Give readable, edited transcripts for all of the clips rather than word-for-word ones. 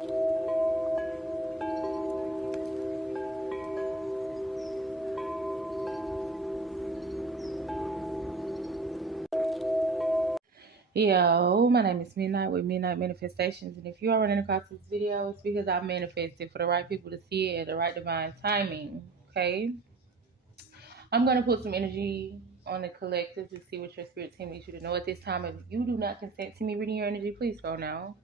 Yo, my name is Midnight with Midnight Manifestations, and if you are running across this video, it's because I manifested for the right people to see it at the right divine timing. Okay, I'm gonna put some energy on the collective to see what your spirit team needs you to know at this time. If you do not consent to me reading your energy, please go now.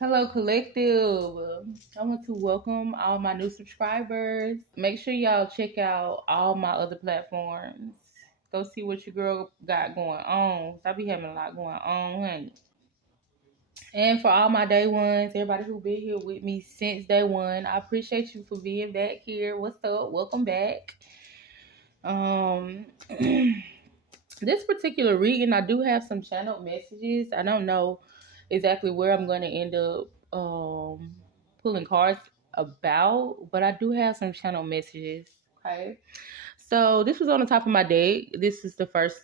Hello, collective. I want to welcome all my new subscribers. Make sure y'all check out all my other platforms. Go see what your girl got going on. I be having a lot going on, honey. And for all my day ones, everybody who been here with me since day one, I appreciate you for being back here. What's up? Welcome back. Um, this particular reading, I do have some channeled messages. I don't know exactly where I'm going to end up pulling cards about, but I do have some channel messages. Okay. So this was on the top of my deck. This is the first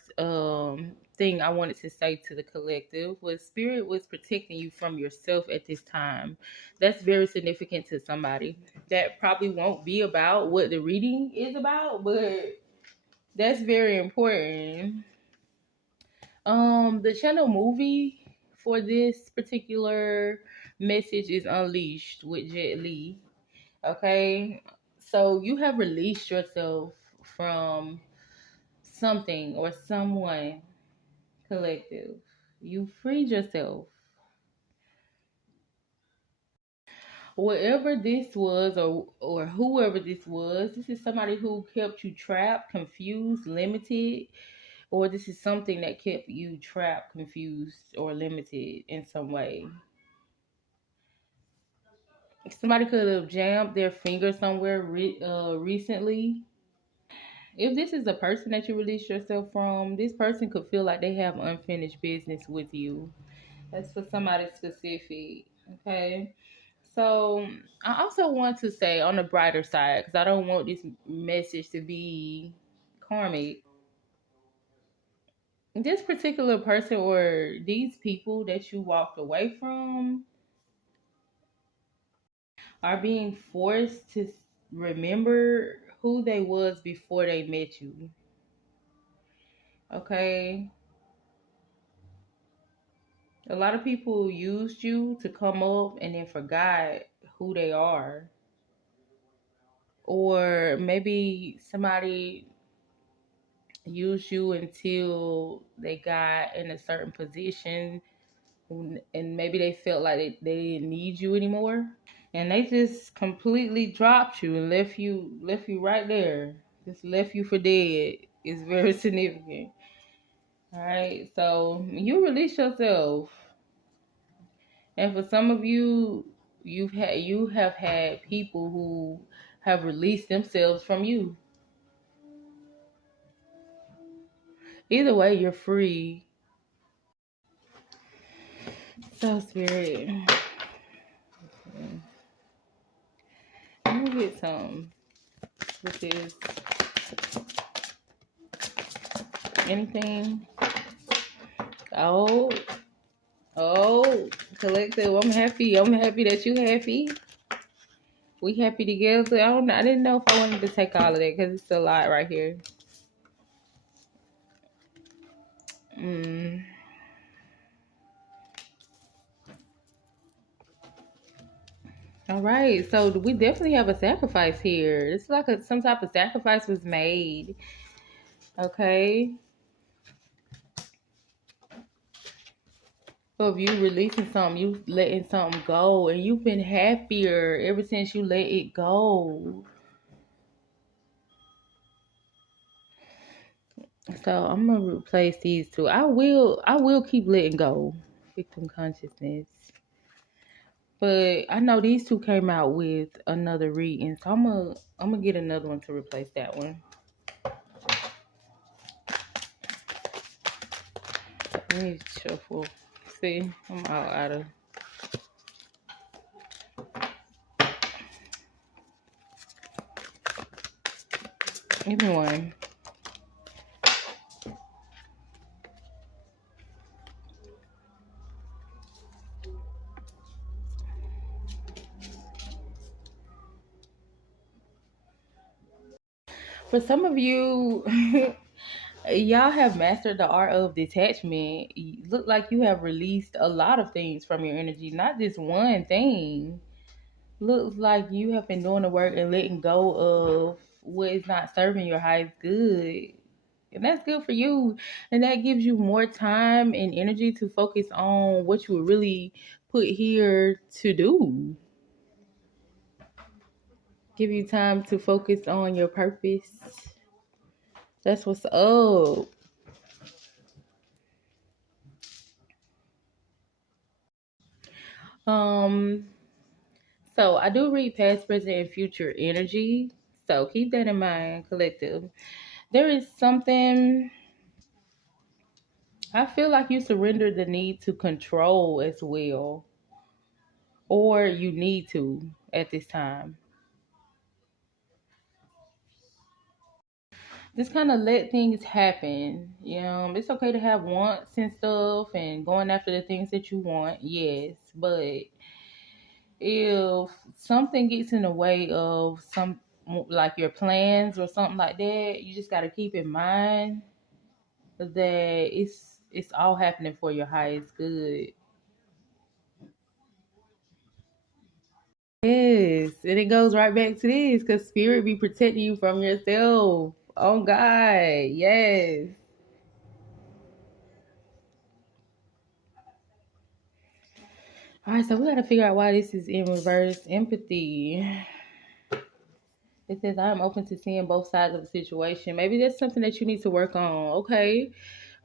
thing I wanted to say to the collective was spirit was protecting you from yourself at this time. That's very significant to somebody. That probably won't be about what the reading is about, but that's very important. The channel movie for this particular message is Unleashed with Jet Li. Okay, so you have released yourself from something or someone, collective. You freed yourself. Whatever this was, or whoever this is somebody who kept you trapped, confused, limited, or this is something that kept you trapped, confused, or limited in some way. Somebody could have jammed their finger somewhere recently. If this is a person that you release yourself from, this person could feel like they have unfinished business with you. That's for somebody specific. Okay. So I also want to say on the brighter side, because I don't want this message to be karmic. This particular person or these people that you walked away from are being forced to remember who they was before they met you. Okay. A lot of people used you to come up and then forgot who they are. Or maybe somebody used you until they got in a certain position and maybe they felt like they didn't need you anymore. And they just completely dropped you and left you right there. Just left you for dead. It's very significant. All right. So you release yourself. And for some of you, you have had people who have released themselves from you. Either way, you're free. So spirit, let me get some. Which is anything. Oh, oh, collective. I'm happy. I'm happy that you happy. We happy together. I didn't know if I wanted to take all of that because it's a lot right here. All right, so we definitely have a sacrifice here. It's like some type of sacrifice was made. Okay. So if you releasing something, you letting something go, and you've been happier ever since you let it go. So I'm gonna replace these two. I will keep letting go. Victim consciousness. But I know these two came out with another reading, so I'm gonna get another one to replace that one. Let me shuffle. See, I'm all out of. Give me one. For some of you, y'all have mastered the art of detachment. You look like you have released a lot of things from your energy, not just one thing. Looks like you have been doing the work and letting go of what is not serving your highest good. And that's good for you. And that gives you more time and energy to focus on what you were really put here to do. Give you time to focus on your purpose. That's what's up. Um, so I do read past, present, and future energy. So keep that in mind, collective. There is something I feel like you surrender the need to control as well, or you need to at this time. Just kind of let things happen. It's okay to have wants and stuff and going after the things that you want, yes, but if something gets in the way of some like your plans or something like that, you just got to keep in mind that it's all happening for your highest good. Yes, and it goes right back to this because spirit be protecting you from yourself. Oh God, yes. All right, so we got to figure out why this is in reverse empathy. It says I'm open to seeing both sides of the situation. Maybe that's something that you need to work on. Okay,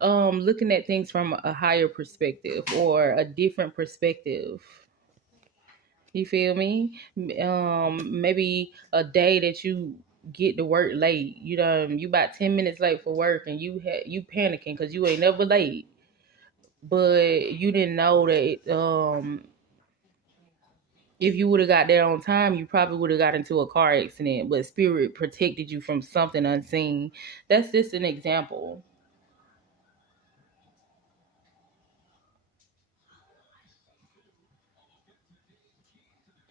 looking at things from a higher perspective or a different perspective. You feel me? Maybe a day that you get to work late. You about 10 minutes late for work, and you panicking because you ain't never late, but you didn't know that if you would have got there on time, you probably would have got into a car accident. But spirit protected you from something unseen. That's just an example.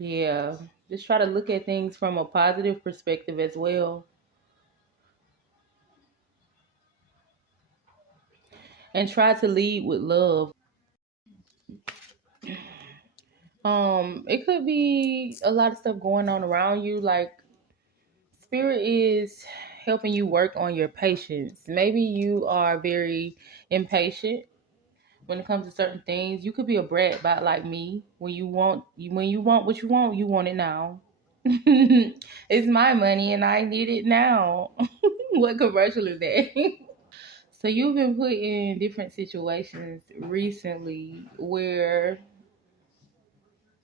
Yeah, just try to look at things from a positive perspective as well, and try to lead with love. It could be a lot of stuff going on around you. Like spirit is helping you work on your patience. Maybe you are very impatient when it comes to certain things. You could be a brat about like me. When you want what you want it now. It's my money and I need it now. What commercial is that? So you've been put in different situations recently where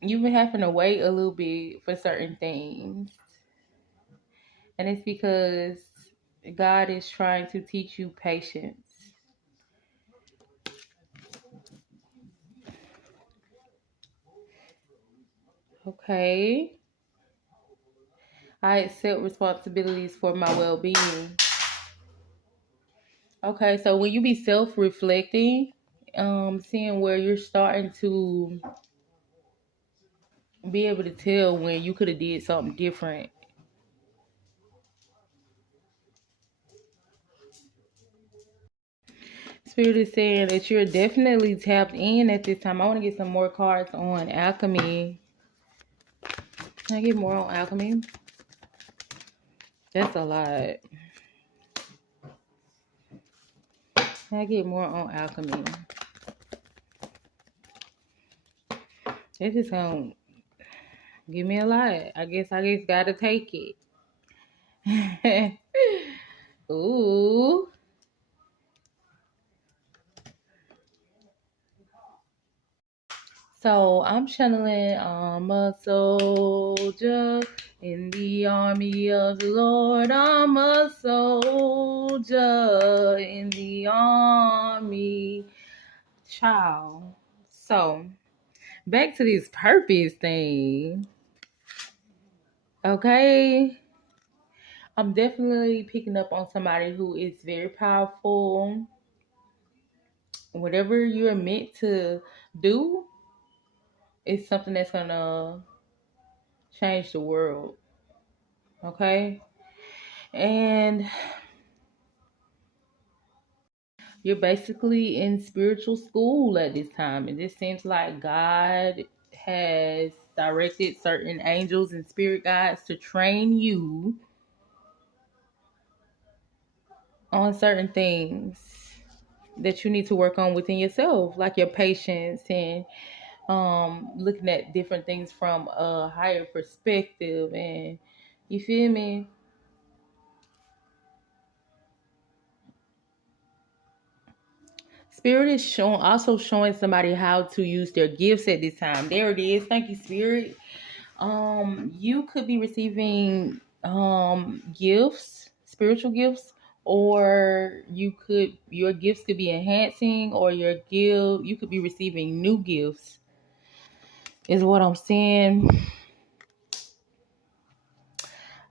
you've been having to wait a little bit for certain things. And it's because God is trying to teach you patience. Okay. I accept responsibilities for my well being. Okay, so when you be self reflecting, seeing where you're starting to be able to tell when you could have did something different. Spirit is saying that you're definitely tapped in at this time. I want to get some more cards on alchemy. Can I get more on alchemy? That's a lot. Can I get more on alchemy? This is gonna give me a lot. I just gotta take it. Ooh. So I'm channeling I'm a soldier in the army of the Lord. I'm a soldier in the army. Child. So back to this purpose thing. Okay. I'm definitely picking up on somebody who is very powerful. Whatever you're meant to do is something that's gonna change the world. Okay. And you're basically in spiritual school at this time. It just seems like God has directed certain angels and spirit guides to train you on certain things that you need to work on within yourself, like your patience and looking at different things from a higher perspective. And you feel me? Spirit is showing somebody how to use their gifts at this time. There it is. Thank you, Spirit. You could be receiving gifts, spiritual gifts, or your gifts could be enhancing, or you could be receiving new gifts, is what I'm saying.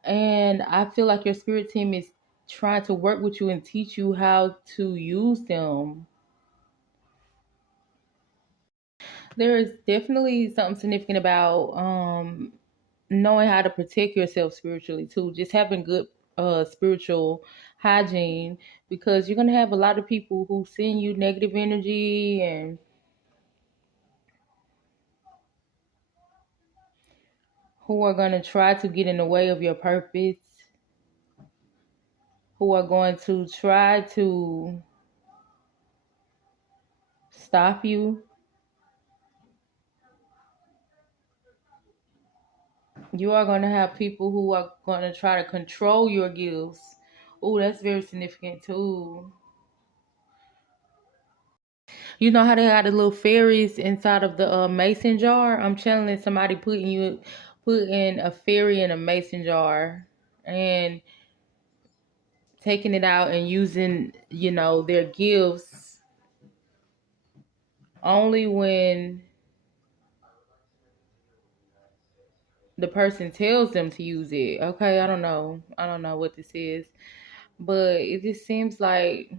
And I feel like your spirit team is trying to work with you and teach you how to use them. There is definitely something significant about knowing how to protect yourself spiritually too. Just having good spiritual hygiene, because you're gonna have a lot of people who send you negative energy and who are gonna try to get in the way of your purpose, who are going to try to stop you. You are going to have people who are going to try to control your gifts. Oh, that's very significant too. You know how they got the little fairies inside of the mason jar? I'm channeling somebody putting a fairy in a mason jar and taking it out and using, their gifts only when the person tells them to use it. Okay, I don't know. I don't know what this is. But it just seems like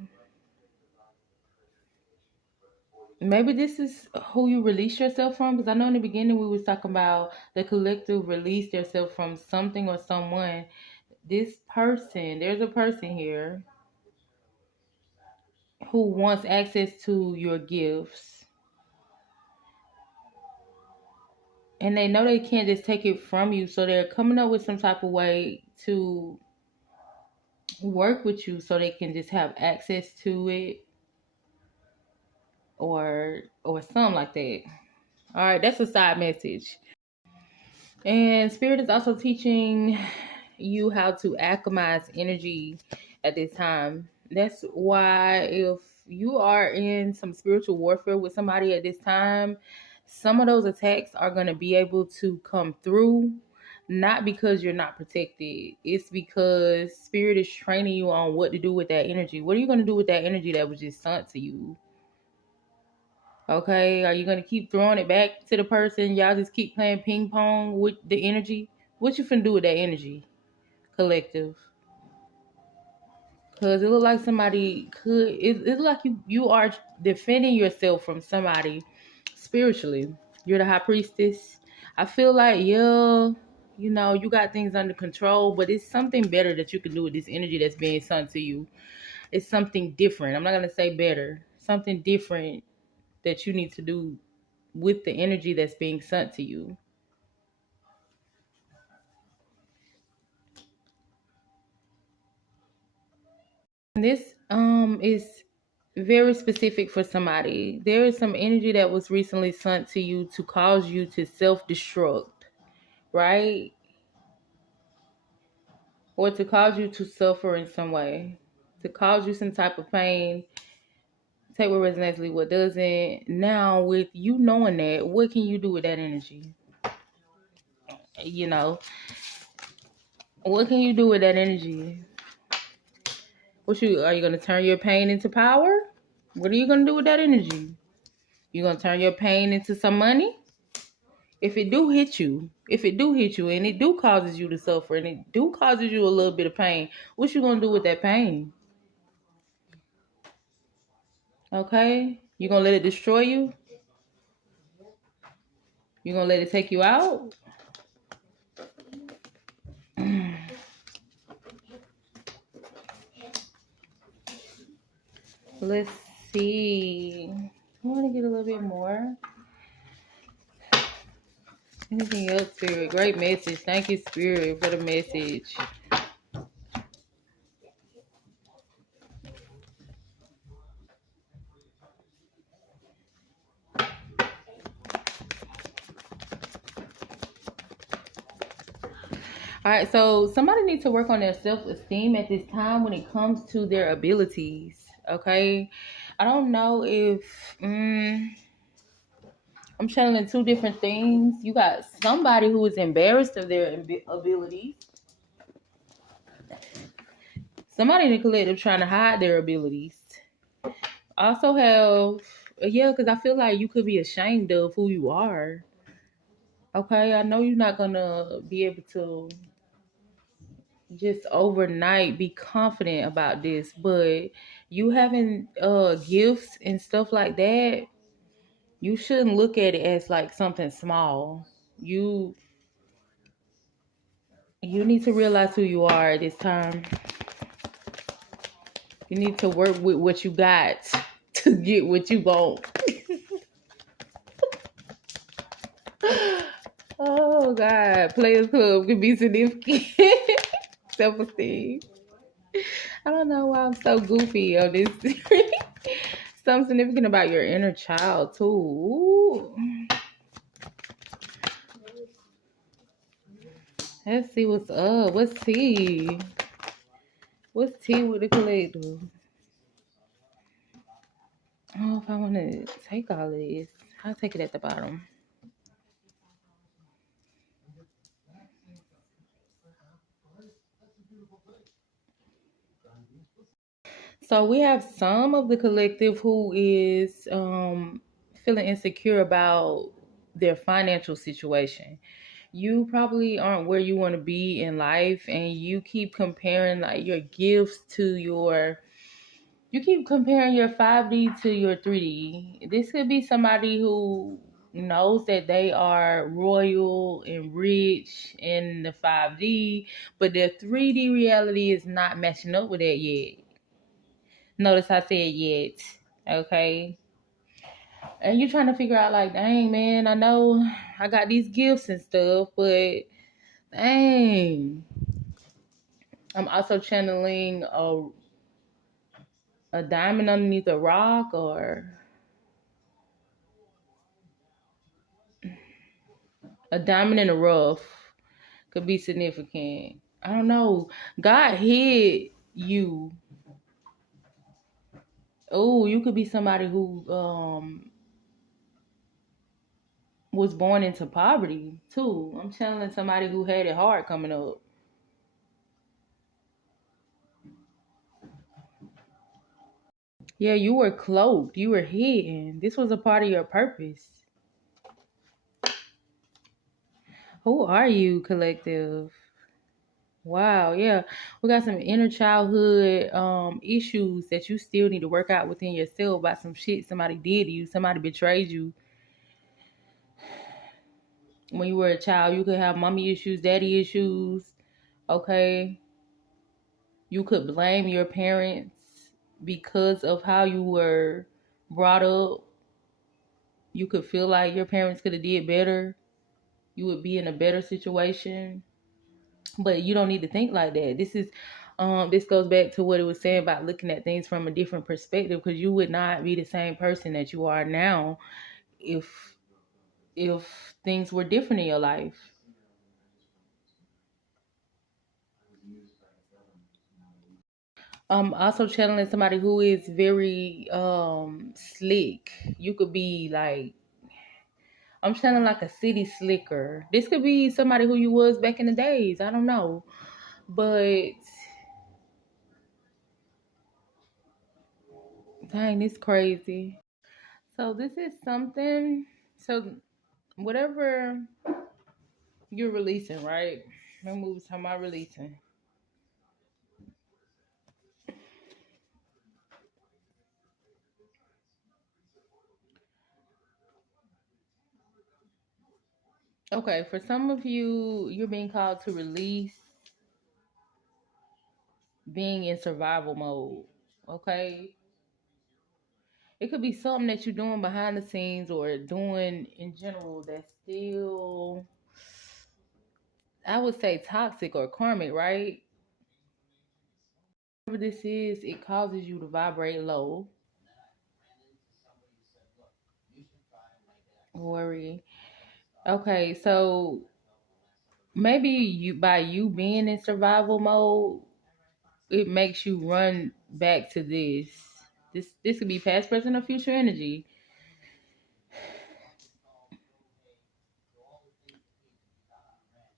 maybe this is who you release yourself from, because I know in the beginning we was talking about the collective release yourself from something or someone. There's a person here who wants access to your gifts, and they know they can't just take it from you, so they're coming up with some type of way to work with you so they can just have access to it, or something like that. All right, that's a side message. And Spirit is also teaching you how to alchemize energy at this time. That's why if you are in some spiritual warfare with somebody at this time, some of those attacks are going to be able to come through, not because you're not protected. It's because Spirit is training you on what to do with that energy. What are you going to do with that energy that was just sent to you? Okay, are you gonna keep throwing it back to the person? Y'all just keep playing ping pong with the energy. What you finna do with that energy, collective? Cause it look like somebody could. It look like you are defending yourself from somebody spiritually. You're the high priestess. I feel like you got things under control, but it's something better that you can do with this energy that's being sent to you. It's something different. I'm not gonna say better. Something different that you need to do with the energy that's being sent to you. This is very specific for somebody. There is some energy that was recently sent to you to cause you to self-destruct, right? Or to cause you to suffer in some way, to cause you some type of pain. Take what resonates, leave what doesn't. Now, with you knowing that, what can you do with that energy? You know, what can you do with that energy? Are you gonna turn your pain into power? What are you gonna do with that energy? You gonna turn your pain into some money? If it do hit you and it do causes you to suffer and it do causes you a little bit of pain, what you gonna do with that pain? Okay? You gonna let it destroy you? You gonna let it take you out? Let's see. I want to get a little bit more. Anything else, Spirit? Great message. Thank you, Spirit, for the message. All right, so somebody needs to work on their self-esteem at this time when it comes to their abilities. Okay, I don't know if I'm channeling two different things. You got somebody who is embarrassed of their abilities. Somebody in the collective trying to hide their abilities. Also have, yeah, because I feel like you could be ashamed of who you are. Okay, I know you're not gonna be able to just overnight be confident about this, but you having gifts and stuff like that, you shouldn't look at it as like something small. You need to realize who you are at this time. You need to work with what you got to get what you want. Oh God, Players Club can be significant. Self-esteem. I don't know why I'm so goofy on this. Something significant about your inner child too. Ooh. Let's see what's up. What's tea? What's tea with the collective? I don't know if I want to take all of this. I'll take it at the bottom. So we have some of the collective who is feeling insecure about their financial situation. You probably aren't where you want to be in life, and you keep comparing like your gifts to you keep comparing your 5D to your 3D. This could be somebody who knows that they are royal and rich in the 5D, but their 3D reality is not matching up with that yet. Notice I said yet. Okay. And you're trying to figure out like, dang man, I know I got these gifts and stuff, but dang. I'm also channeling a diamond underneath a rock, or a diamond in the rough could be significant. I don't know. God hid you. Oh, you could be somebody who was born into poverty too. I'm channeling somebody who had it hard coming up. Yeah, you were cloaked. You were hidden. This was a part of your purpose. Who are you, collective? Wow, yeah. We got some inner childhood issues that you still need to work out within yourself about some shit somebody did to you, somebody betrayed you. When you were a child, you could have mommy issues, daddy issues, okay? You could blame your parents because of how you were brought up. You could feel like your parents could have did better. You would be in a better situation. But you don't need to think like that. This goes back to what it was saying about looking at things from a different perspective, because you would not be the same person that you are now if things were different in your life. Also channeling somebody who is very slick. You could be like, I'm channeling like a city slicker. This could be somebody who you was back in the days. I don't know. But dang, this crazy. So this is something. So whatever you're releasing, right? My moves talking about releasing. Okay, for some of you, you're being called to release being in survival mode. Okay. It could be something that you're doing behind the scenes or doing in general that's still, I would say, toxic or karmic, right? Whatever this is, it causes you to vibrate low, worry. Okay, so maybe by you being in survival mode, it makes you run back to this. This could be past, present, or future energy.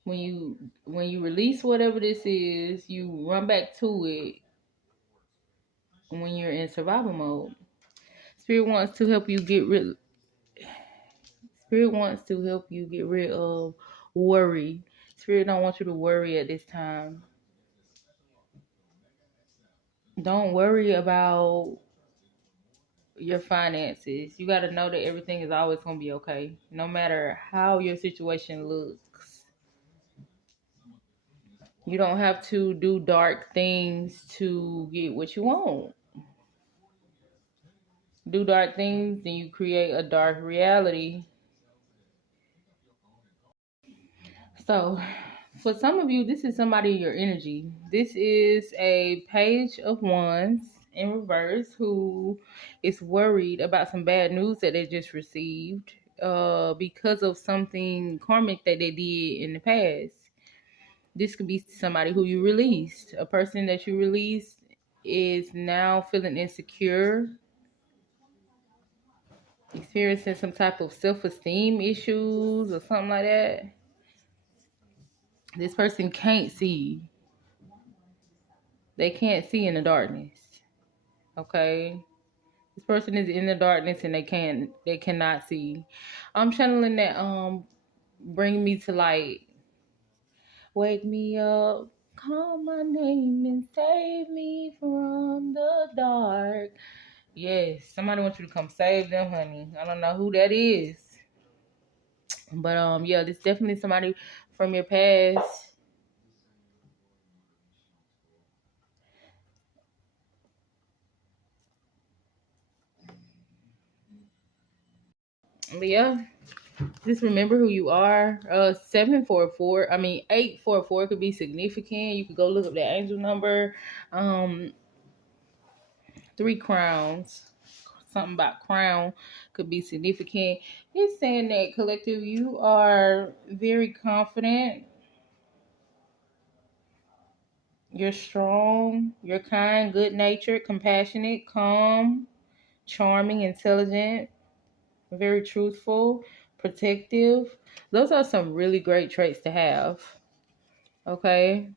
When you release whatever this is, you run back to it when you're in survival mode. Spirit wants to help you get rid. Spirit wants to help you get rid of worry. Spirit don't want you to worry at this time. Don't worry about your finances. You got to know that everything is always going to be okay, no matter how your situation looks. You don't have to do dark things to get what you want. Do dark things, then you create a dark reality. So, for some of you, this is somebody in your energy. This is a page of wands in reverse who is worried about some bad news that they just received because of something karmic that they did in the past. This could be somebody who you released. A person that you released is now feeling insecure, experiencing some type of self-esteem issues or something like that. This person can't see. They can't see in the darkness. Okay? This person is in the darkness and they cannot see. I'm channeling that bring me to light. Wake me up, call my name and save me from the dark. Yes, somebody wants you to come save them, honey. I don't know who that is. But yeah, this is definitely somebody from your past. But yeah, just remember who you are. 744. I mean 844 could be significant. You could go look up that angel number. 3 crowns. Something about crown could be significant. It's saying that collective, you are very confident. You're strong. You're kind, good natured, compassionate, calm, charming, intelligent, very truthful, protective. Those are some really great traits to have. Okay.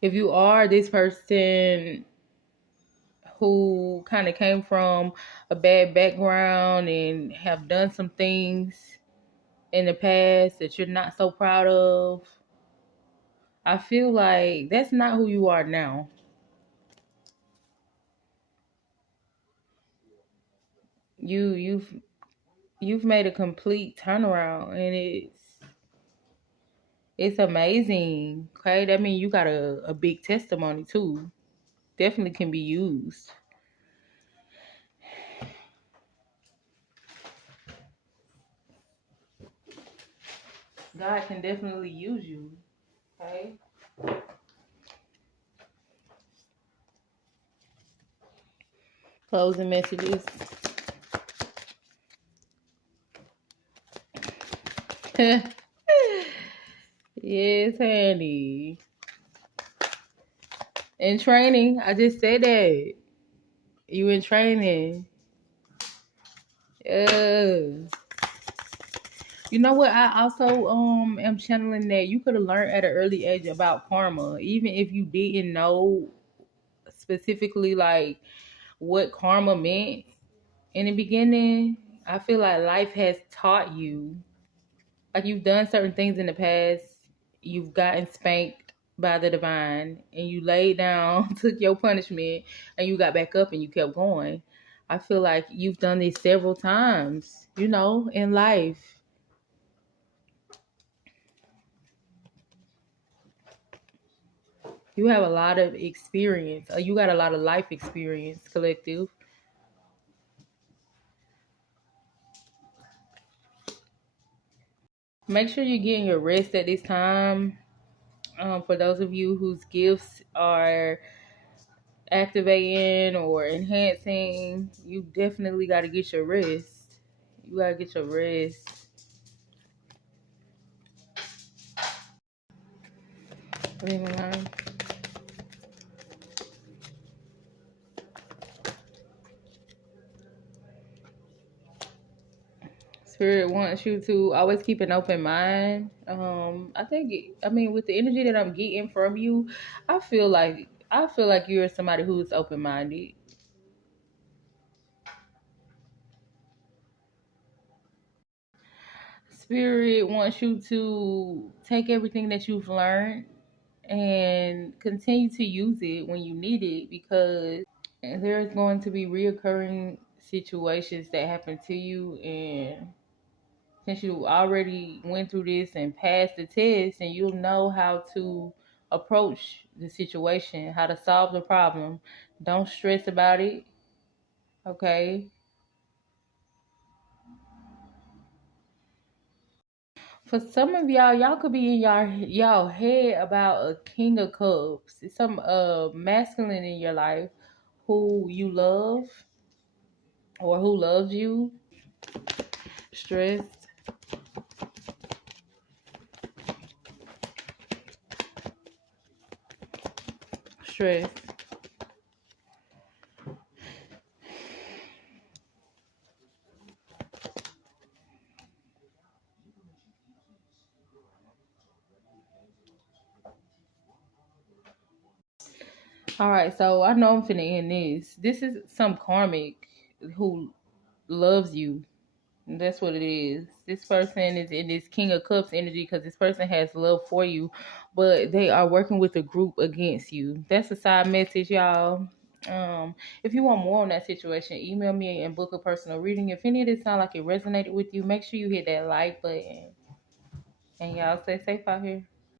If you are this person who kind of came from a bad background and have done some things in the past that you're not so proud of, I feel like that's not who you are now. You've made a complete turnaround, and it's amazing. Okay, that means you got a big testimony too. Definitely can be used. God can definitely use you. Okay. Closing messages. Yes, honey. In training, I just said that. You in training. You know what? I also am channeling that you could have learned at an early age about karma, even if you didn't know specifically like what karma meant in the beginning. I feel like life has taught you, like you've done certain things in the past, you've gotten spanked by the divine, and you laid down, took your punishment, and you got back up and you kept going. I feel like you've done this several times, in life. You have a lot of experience. You got a lot of life experience, collective. Make sure you're getting your rest at this time. For those of you whose gifts are activating or enhancing, you definitely got to get your rest. You got to get your rest. Leave me alone. Spirit wants you to always keep an open mind. I mean, with the energy that I'm getting from you, I feel like you're somebody who's open minded. Spirit wants you to take everything that you've learned and continue to use it when you need it, because there's going to be reoccurring situations that happen to you, and since you already went through this and passed the test, and you'll know how to approach the situation, how to solve the problem. Don't stress about it, okay? For some of y'all could be in y'all head about a king of cups. It's some masculine in your life who you love or who loves you. Stressed, stressed. All right, so I know I'm finna end this. This is some karmic who loves you. That's what it is. This person is in this King of Cups energy because this person has love for you, but they are working with a group against you. That's a side message, y'all. If you want more on that situation, email me and book a personal reading. If any of this sound like it resonated with you, make sure you hit that like button. And y'all stay safe out here.